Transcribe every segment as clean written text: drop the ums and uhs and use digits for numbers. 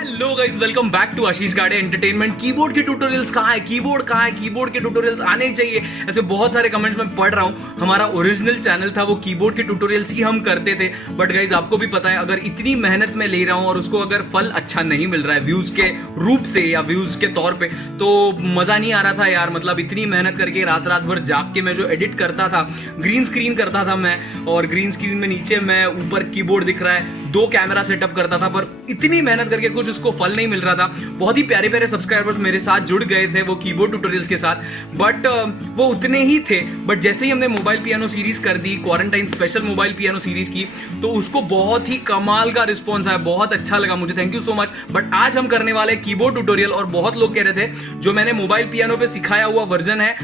Hello guys, welcome back to Ashish Gade entertainment. Keyboard के tutorials कहाँ है? कीबोर्ड कहाँ है? कीबोर्ड के ट्यूटोरियल्स आने चाहिए। ऐसे बहुत सारे कमेंट्स मैं पढ़ रहा हूँ। हमारा ओरिजिनल चैनल था वो कीबोर्ड के ट्यूटोरियल्स ही हम करते थे, बट गाइस आपको भी पता है अगर इतनी मेहनत में ले रहा हूँ और उसको अगर फल अच्छा नहीं मिल रहा है व्यूज के रूप से या व्यूज के तौर पे, तो मजा नहीं आ रहा था यार। मतलब इतनी मेहनत करके रात रात भर जाग के मैं जो एडिट करता था, ग्रीन स्क्रीन करता था मैं, और ग्रीन स्क्रीन में नीचे मैं ऊपर कीबोर्ड दिख रहा है, 2 कैमरा सेटअप करता था, पर इतनी मेहनत करके कुछ उसको फल नहीं मिल रहा था। बहुत ही प्यारे प्यारे सब्सक्राइबर्स मेरे साथ जुड़ गए थे वो कीबोर्ड ट्यूटोरियल्स के साथ, बट वो उतने ही थे। बट जैसे ही हमने मोबाइल पियानो सीरीज कर दी, quarantine special mobile piano series की, तो उसको बहुत ही कमाल का रिस्पॉन्स आया, बहुत अच्छा लगा मुझे, thank you so much. But आज हम करने वाले कीबोर्ड ट्यूटोरियल, और बहुत लोग कह रहे थे जो मैंने मोबाइल पियानो पे सिखाया हुआ वर्जन है,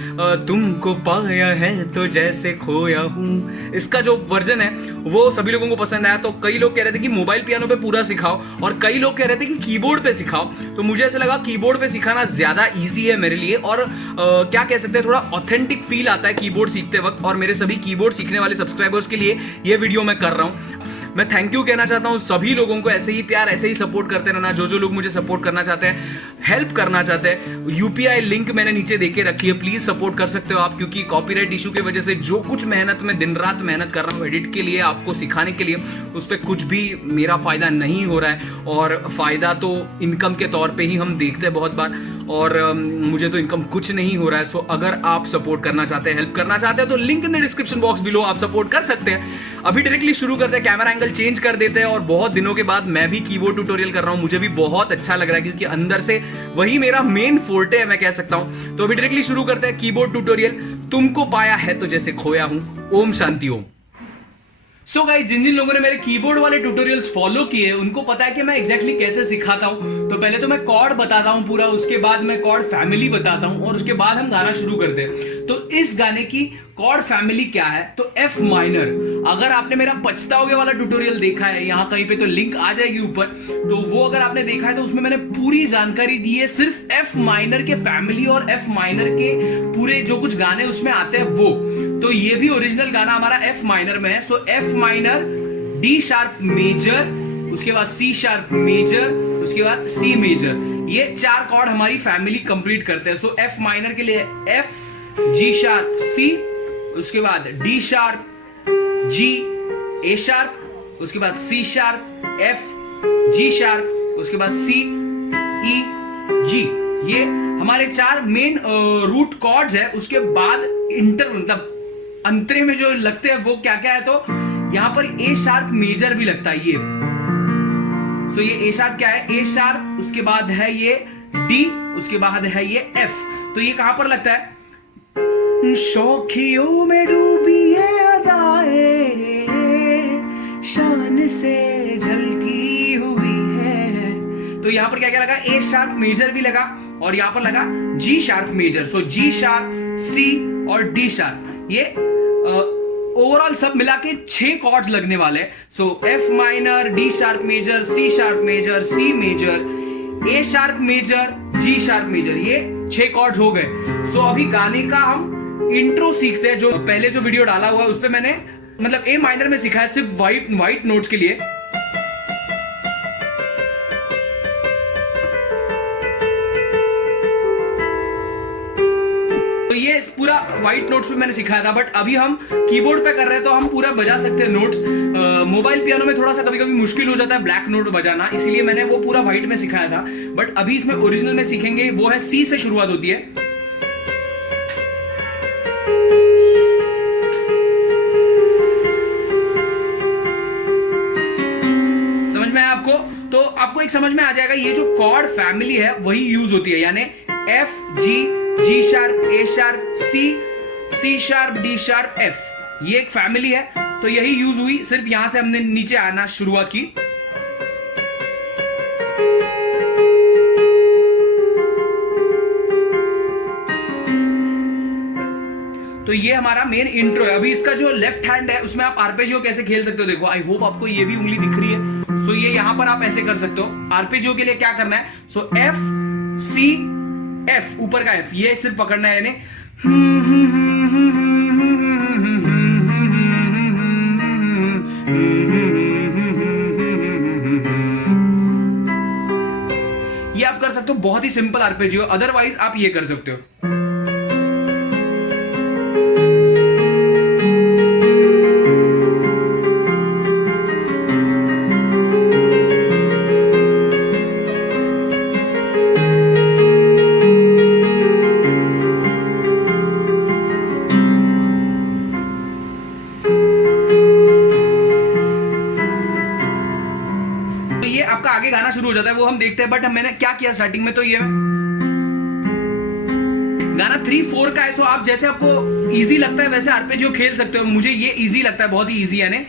तुमको पाया है तो जैसे खोया हूं, इसका जो वर्जन है वो सभी लोगों को पसंद आया। तो कई लोग कह रहे थे कि मोबाइल पियानो पे पूरा सिखाओ, और कई लोग कह रहे थे कि कीबोर्ड पे सिखाओ। तो मुझे ऐसा लगा कीबोर्ड पे सिखाना ज्यादा इजी है मेरे लिए, और क्या कह सकते हैं, थोड़ा ऑथेंटिक फील आता है कीबोर्ड सीखते वक्त। और मेरे सभी कीबोर्ड सीखने वाले सब्सक्राइबर्स के लिए ये वीडियो मैं कर रहा हूं। मैं थैंक यू कहना चाहता हूं सभी लोगों को, ऐसे ही प्यार, ऐसे ही सपोर्ट करते रहना। जो जो लोग मुझे सपोर्ट करना चाहते हैं, हेल्प करना चाहते हैं, यूपीआई लिंक मैंने नीचे देके रखी है, प्लीज सपोर्ट कर सकते हो आप, क्योंकि कॉपीराइट इशू की वजह से जो कुछ मेहनत में दिन रात मेहनत कर रहा हूं एडिट के लिए, आपको सिखाने के लिए, उस पर कुछ भी मेरा फायदा नहीं हो रहा है। और फायदा तो इनकम के तौर पे ही हम देखते हैं बहुत बार, और मुझे तो इनकम कुछ नहीं हो रहा है। सो अगर आप सपोर्ट करना चाहते हैं, हेल्प करना चाहते हैं, तो link in the description box below, आप सपोर्ट कर सकते हैं। अभी डायरेक्टली शुरू करते हैं, कैमरा एंगल चेंज कर देते हैं, और बहुत दिनों के बाद मैं भी कीबोर्ड ट्यूटोरियल कर रहा हूं, मुझे भी बहुत अच्छा लग रहा है, क्योंकि अंदर से वही मेरा मेन फोर्टे है, मैं कह सकता हूं। तो अभी डायरेक्टली शुरू करते हैं कीबोर्ड ट्यूटोरियल। तुमको पाया है तो जैसे खोया हूं। ओम शांति ओम। सो गाइस, जिन जिन लोगों ने मेरे कीबोर्ड वाले ट्यूटोरियल्स फॉलो किए उनको पता है कि मैं एग्जैक्टली कैसे सिखाता हूं। तो पहले तो मैं कॉर्ड बताता हूं पूरा, उसके बाद मैं कॉर्ड फैमिली बताता हूं, और उसके बाद हम गाना शुरू करते हैं। तो इस गाने की कॉर्ड फैमिली क्या है, तो एफ माइनर। अगर आपने मेरा पछताओगे वाला ट्यूटोरियल देखा है, यहां कहीं पे तो लिंक आ जाएगी ऊपर, तो वो अगर आपने देखा है तो उसमें मैंने पूरी जानकारी दी है सिर्फ एफ माइनर के फैमिली और एफ माइनर के पूरे जो कुछ गाने उसमें आते हैं वो। तो ये भी ओरिजिनल गाना हमारा एफ माइनर में है। So F minor, D sharp major, उसके बाद सी शार्प मेजर, उसके बाद सी मेजर, ये 4 कॉर्ड हमारी फैमिली कंप्लीट करते हैं। सो एफ माइनर के लिए एफ, जी शार्प सी, उसके बाद D sharp G, A sharp, उसके बाद C sharp F, G sharp, उसके बाद सी, ई, जी। ये हमारे 4 मेन रूट कॉर्ड्स है। उसके बाद इंटर मतलब अंतरे में जो लगते हैं वो क्या क्या है, तो यहां पर ए शार्प मेजर भी लगता है ये। सो ये ए शार्प क्या है, ए शार्प, उसके बाद है ये डी, उसके बाद है ये एफ। तो ये कहां पर लगता है, शौखियों में डूबी है अदाएं, शान से झलकी हुई है। तो यहां पर क्या क्या लगा, ए शार्प मेजर भी लगा, और यहां पर लगा जी शार्प मेजर। सो जी शार्प, सी और डी शार्प, ये ओवरऑल सब मिला के 6 कॉर्ड्स लगने वाले। So F minor, D sharp major, C sharp major, C major, A sharp major, G sharp major, ये 6 कॉर्ड्स हो गए। सो अभी गाने का हम इंट्रो सीखते हैं। जो पहले जो वीडियो डाला हुआ है उस पे मैंने मतलब ए माइनर में सिखाया सिर्फ वाइट नोट्स के लिए। तो ये पूरा वाइट नोट्स पे मैंने सिखाया था, बट अभी हम कीबोर्ड पे कर रहे हैं तो हम पूरा बजा सकते हैं नोट्स। मोबाइल पियानो में थोड़ा सा कभी कभी मुश्किल हो जाता है ब्लैक नोट बजाना, इसीलिए मैंने वो पूरा वाइट में सिखाया था। बट अभी इसमें ओरिजिनल में सीखेंगे, वो है सी से शुरुआत होती है। आपको तो आपको एक समझ में आ जाएगा, ये जो कॉर्ड फैमिली है वही यूज होती है, यानी F, G, G sharp, A sharp, C, C sharp, D sharp, F, ये एक फैमिली है। तो यही यूज हुई, सिर्फ यहां से हमने नीचे आना शुरुआत की। तो ये हमारा मेन इंट्रो है। अभी इसका जो लेफ्ट हैंड है उसमें आप आर्पेजियो कैसे खेल सकते हो, देखो, आई होप आपको ये भी उंगली दिख रही है। सो ये यहां पर आप ऐसे कर सकते हो। आर्पेजियो के लिए क्या करना है, सो एफ, सी, एफ, ऊपर का एफ, ये सिर्फ पकड़ना है, यानी सकते हो, बहुत ही सिंपल आरपेजियो, अदरवाइज आप ये कर सकते हो। ये आपका आगे गाना शुरू हो जाता है, वो हम देखते हैं। बट मैंने क्या किया स्टार्टिंग में, तो ये गाना 3/4 का है। सो आप जैसे आपको इजी लगता है वैसे आरपेजियो खेल सकते हो। मुझे ये इजी लगता है, बहुत ही इजी है।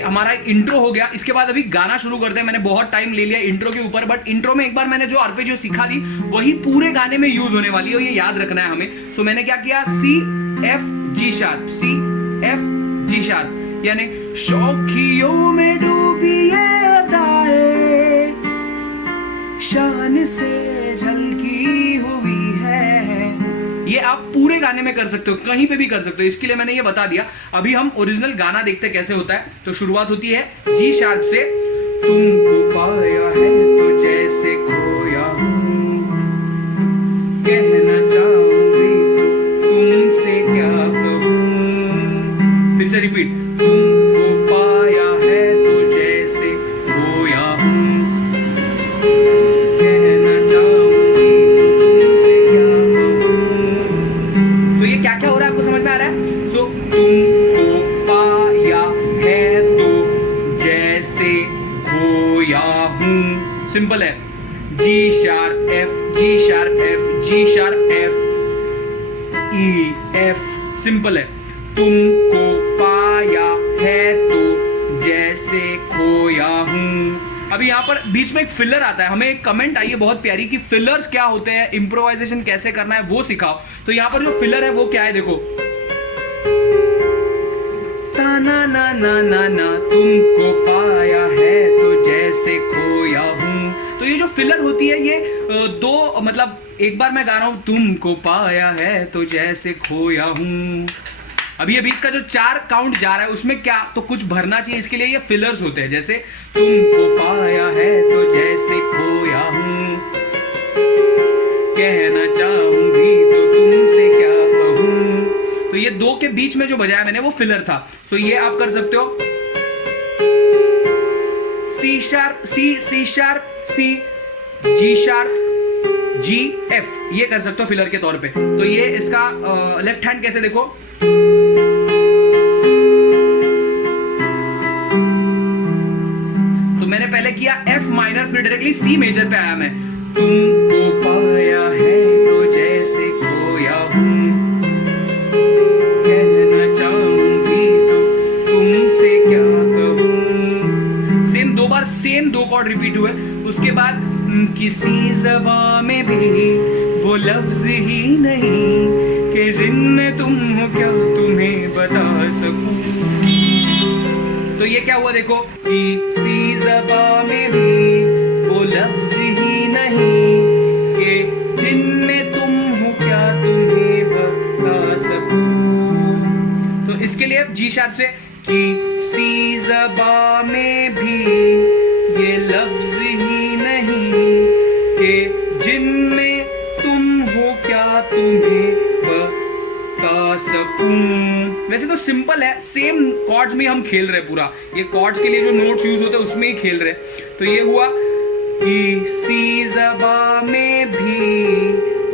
हमारा एक इंट्रो हो गया। इसके बाद अभी गाना शुरू करते हैं। मैंने बहुत टाइम ले लिया इंट्रो के ऊपर, बट इंट्रो में एक बार मैंने जो आरपेजियो सिखा दी वही पूरे गाने में यूज होने वाली है, ये याद रखना है हमें। सो मैंने क्या किया, C F G sharp, C F G sharp, यानी शौखियों में डूबी ये अदाएं शान से झलकी हुई है। ये आप पूरे गाने में कर सकते हो, कहीं पे भी कर सकते हो। इसके लिए मैंने ये बता दिया। अभी हम ओरिजिनल गाना देखते हैं कैसे होता है। तो शुरुआत होती है जी शार्प से, तुमको पाया है तो जैसे खोया हूं, कहना चाहूंगी तो तुमसे क्या कहूं। फिर से रिपीट, तुमको पाया है तो जैसे खोया हूं, कहना चाहूंगी तो तुमसे क्या कहूं। तो ये क्या क्या हो रहा है आपको समझ में आ रहा है? सो तुमको पाया है तो जैसे खोया हूं, सिंपल है। G sharp F, G sharp F, G sharp F, E F, simple है। तुमको पाया है तो जैसे खोया हूं। अभी यहां पर बीच में एक फिलर आता है। हमें एक कमेंट आई है बहुत प्यारी कि फिलर्स क्या होते हैं, इंप्रोवाइजेशन कैसे करना है वो सिखाओ। तो यहां पर जो फिलर है वो क्या है, देखो, ता ना ना ना ना ना, तुमको पाया है तो जैसे खोया हूं। तो ये जो फिलर होती है ये दो, मतलब एक बार मैं गा रहा हूं, तुमको पाया है तो जैसे खोया हूं। अभी ये बीच का जो 4 काउंट जा रहा है उसमें क्या तो कुछ भरना चाहिए, इसके लिए ये फिलर्स होते हैं। जैसे तुमको पाया है तो जैसे खोया हूं, कहना चाहूंगी तो तुमसे क्या कहूं। तो ये 2 के बीच में जो बजाया मैंने वो फिलर था। सो ये आप कर सकते हो, C sharp, C, C sharp, सी, जी शार्प, जी, एफ, ये कर सकते हो फिलर के तौर पे। तो ये इसका लेफ्ट हैंड कैसे, देखो, तो मैंने पहले किया एफ माइनर, फिर डायरेक्टली सी मेजर पे आया मैं। तुमको पाया है तो जैसे खोया हूं, कहना चाहूंगी तो तुमसे क्या कहूं। सेम 2 बार सेम 2 कॉर्ड रिपीट हुए। उसके बाद किसी ज़बान में भी वो लफ्ज ही नहीं कि जिनमें तुम हो क्या तुम्हें बता सकूं। तो ये क्या हुआ, देखो, किसी ज़बान में भी वो लफ्ज ही नहीं कि जिनमें तुम हो क्या तुम्हें बता सकूं। तो इसके लिए जी शार्प से, किसी ज़बान में भी ये लफ्ज ही नहीं कि जिनमें तुम हो क्या तुम्हें बता सकूं। वैसे तो सिंपल है, सेम कॉर्ड्स में हम खेल रहे पूरा। ये कॉर्ड्स के लिए जो नोट्स यूज होते हैं उसमें ही खेल रहे। तो ये हुआ किसी ज़बान में भी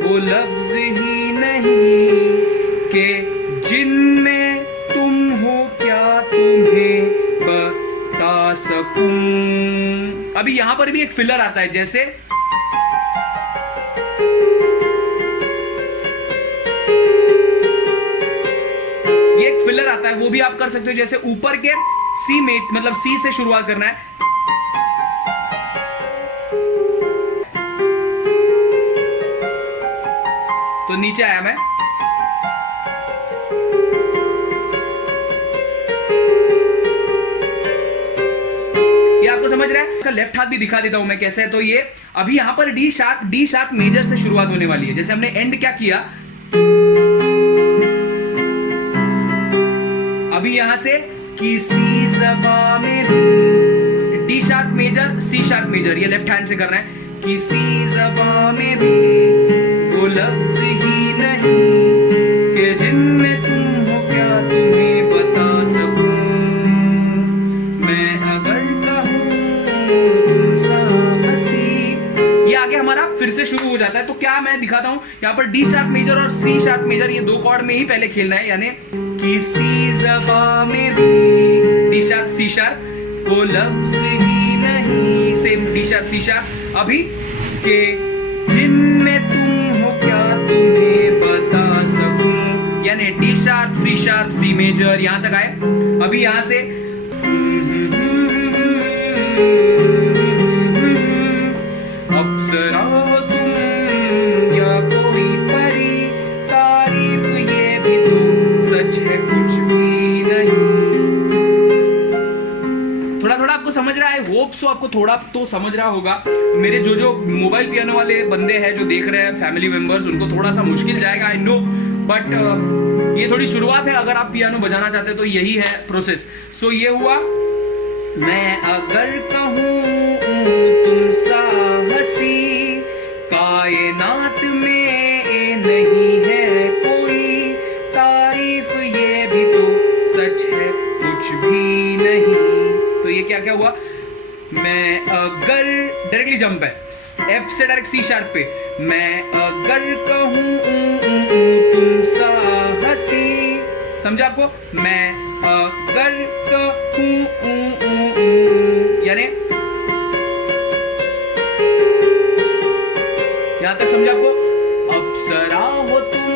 वो लफ्ज ही नहीं कि जिनमें तुम हो क्या तुम्हें बता सकूं। अभी यहां पर भी एक फिलर आता है, जैसे ये एक फिलर आता है, वो भी आप कर सकते हो। जैसे ऊपर के सी में, मतलब सी से शुरुआत करना है, तो नीचे आया मैं, समझ रहा है? इसका लेफ्ट हाथ भी दिखा देता हूं मैं कैसे है। तो ये अभी यहां पर डी शार्प मेजर से शुरुआत होने वाली है। जैसे हमने एंड क्या किया, अभी यहां से किसी ज़बां में भी D sharp major C sharp major, ये लेफ्ट हैंड से करना है। किसी ज़बां में भी वो लफ्ज ही नहीं कि जिनमें तुम हो क्या तुम्हें बता सकूं, मैं अगर कहूं तुमसा हंसी। ये आगे हमारा फिर से शुरू हो जाता है। तो क्या मैं दिखाता हूं, यहाँ पर डी शार्प मेजर और सी शार्प मेजर ये दो कॉर्ड में ही पहले खेलना है, यानी किसी ज़बां में भी डी शार्प सी शार्प वो लफ्ज ही नहीं, same D sharp C sharp. अभी के जिनमें तुम हो क्या तुम्हें बता सकूं, यानी डी शार्प सी मेजर यहां तक आए। अभी यहां से अप्सरा हो तुम या कोई परी, तारीफ ये भी तो सच है कुछ भी नहीं। थोड़ा थोड़ा आपको समझ रहा है, होप सो आपको थोड़ा तो समझ रहा होगा। मेरे जो मोबाइल पियानो वाले बंदे हैं जो देख रहे हैं, फैमिली मेंबर्स, उनको थोड़ा सा मुश्किल जाएगा, आई नो, बट ये थोड़ी शुरुआत है। अगर आप पियानो बजाना चाहते हैं तो यही है प्रोसेस। सो ये हुआ, मैं अगर कहूं तुमसा हंसी, कायनात में नहीं है कोई, तारीफ ये भी तो सच है कुछ भी नहीं। तो ये क्या क्या हुआ, मैं अगर डायरेक्टली जंप है, एफ से डायरेक्ट सी शार्प पे, मैं अगर कहूं तुमसा हंसी, समझा आपको? मैं अगर कहूं यानी यहां तक समझा आपको? अप्सरा हो तुम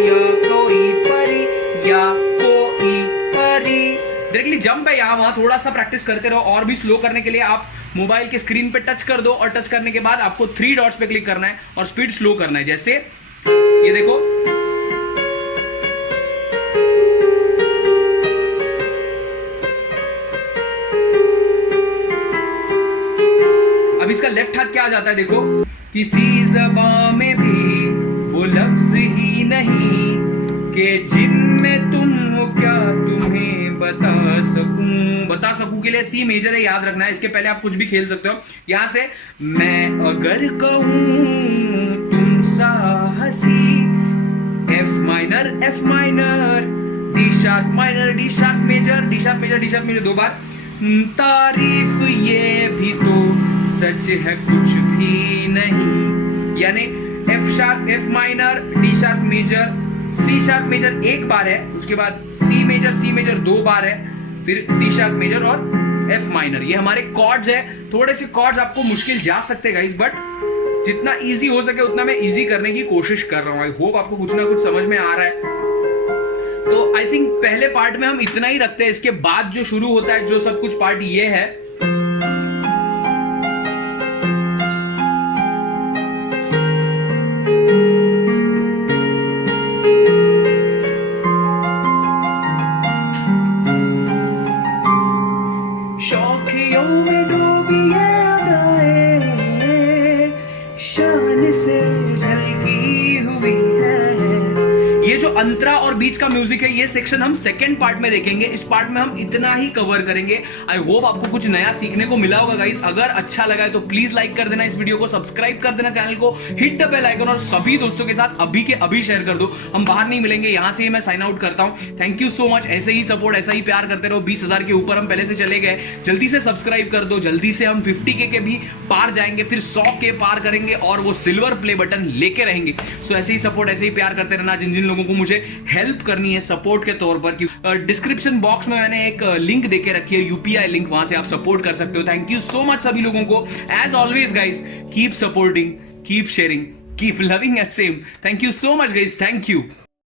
या कोई परी, या कोई परी, डायरेक्टली जंप है यहाँ वहां। थोड़ा सा प्रैक्टिस करते रहो। और भी स्लो करने के लिए आप मोबाइल के स्क्रीन पे टच कर दो, और टच करने के बाद आपको 3 डॉट्स पे क्लिक करना है और स्पीड स्लो करना है। जैसे ये देखो, अब इसका लेफ्ट हाथ क्या आ जाता है, देखो, किसी ज़बां में भी वो लफ्ज ही नहीं कि जिनमें तुम हो क्या तुम्हें बता सकूं के लिए सी मेजर है, याद रखना है। इसके पहले आप कुछ भी खेल सकते हो। यहां से मैं अगर कहूं तुमसा हंसी, F minor D sharp minor, D sharp major, D sharp major, D sharp major 2 बार, तारीफ ये भी तो सच है कुछ भी नहीं, यानी F minor, D sharp major, C sharp major 1 बार है, उसके बाद सी मेजर 2 बार है, फिर सी शार्प मेजर और एफ माइनर। ये हमारे कॉर्ड्स है। थोड़े से कॉर्ड्स आपको मुश्किल जा सकते हैं गाइस, बट जितना इजी हो सके उतना मैं इजी करने की कोशिश कर रहा हूं। आई होप आपको कुछ ना कुछ समझ में आ रहा है। तो आई थिंक पहले पार्ट में हम इतना ही रखते हैं। इसके बाद जो शुरू होता है, जो सब कुछ पार्ट, ये है शौकियों में डूबी अदाएं, शान से झलकी हुई है। ये जो अंतरा और बीच का म्यूजिक है, ये सेक्शन हम सेकंड पार्ट में देखेंगे। इस पार्ट में हम इतना ही कवर करेंगे। आई होप आपको कुछ नया सीखने को मिला होगा गाइस। अगर अच्छा लगा है तो प्लीज लाइक कर देना इस वीडियो को, सब्सक्राइब कर देना चैनल को, हिट द बेल आइकन, और सभी दोस्तों के साथ अभी के अभी शेयर कर दो। हम बाहर नहीं मिलेंगे, यहां से ही मैं साइन आउट करता हूं। Thank you so much. ऐसे ही सपोर्ट, ऐसा ही प्यार करते रहो। 20,000 के ऊपर हम पहले से चले गए। जल्दी से सब्सक्राइब कर दो, जल्दी से हम 50K के भी पार जाएंगे, फिर 100K पार करेंगे और वो सिल्वर प्ले बटन लेके रहेंगे। सो ऐसे ही सपोर्ट, ऐसे ही प्यार करते रहना। जिन जिन लोगों को मुझे हेल्प करनी है सपोर्ट के तौर पर, डिस्क्रिप्शन बॉक्स में मैंने एक लिंक देके रखी है, UPI लिंक, वहां से आप सपोर्ट कर सकते हो। थैंक यू सो मच सभी लोगों को। As always guys, keep supporting, keep sharing, keep loving at same. Thank you so much guys, thank you.